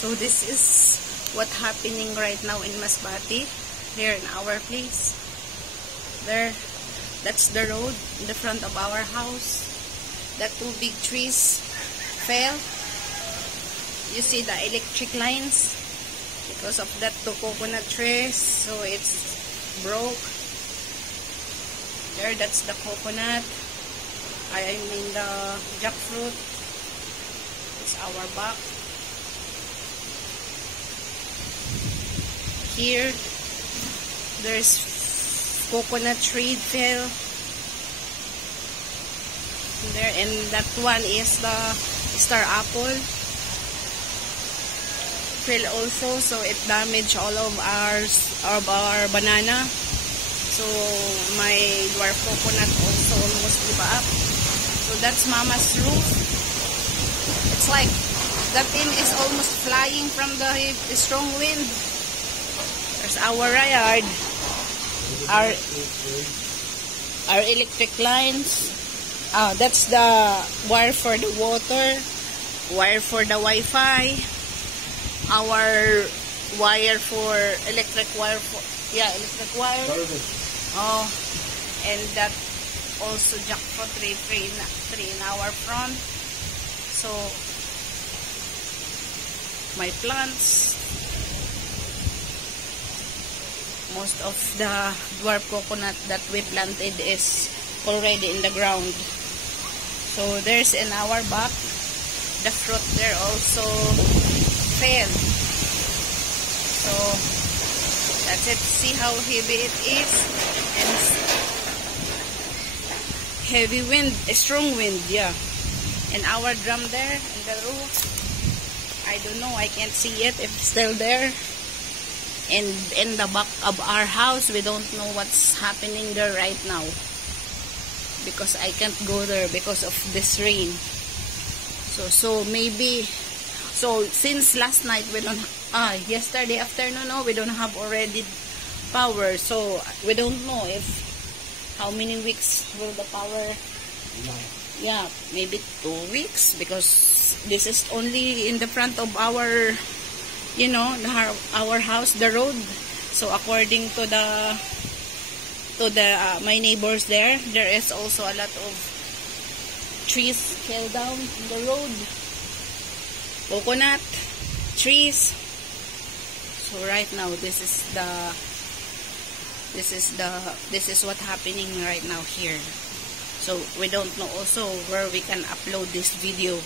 So this is what happening right now in Masbate, here in our place. There, that's the road in the front of our house. That two big trees fell. You see the electric lines because of that two coconut trees, so it's broke. There, that's the coconut. I mean the jackfruit. It's our back. Here, there's coconut tree fell. There, and that one is the star apple. Fell also, so it damaged all of our banana. So my dwarf coconut also almost give up. So that's Mama's roof. It's like that thing is almost flying from the strong wind. There's our yard, our electric lines. That's the wire for the water, wire for the Wi-Fi, our wire for electric wire for electric wire. Oh, and that also jackfruit tree in our front. So my plants, most of the dwarf coconut that we planted is already in the ground. So there's in our back, the fruit there also fell. So that's it. See how heavy it is, and heavy wind, a strong wind, yeah. And our drum there in the roof, I don't know, I can't see it if it's still there. And in the back of our house, we don't know what's happening there right now, because I can't go there because of this rain. So maybe, so since last night we don't, yesterday afternoon, no, we don't have already power. So we don't know if how many weeks will the power. Yeah, maybe 2 weeks, because this is only in the front of our, you know, our house, the road. So according to my neighbors there is also a lot of trees fell down in the road, coconut trees. So right now this is what happening right now here. So we don't know also where we can upload this video.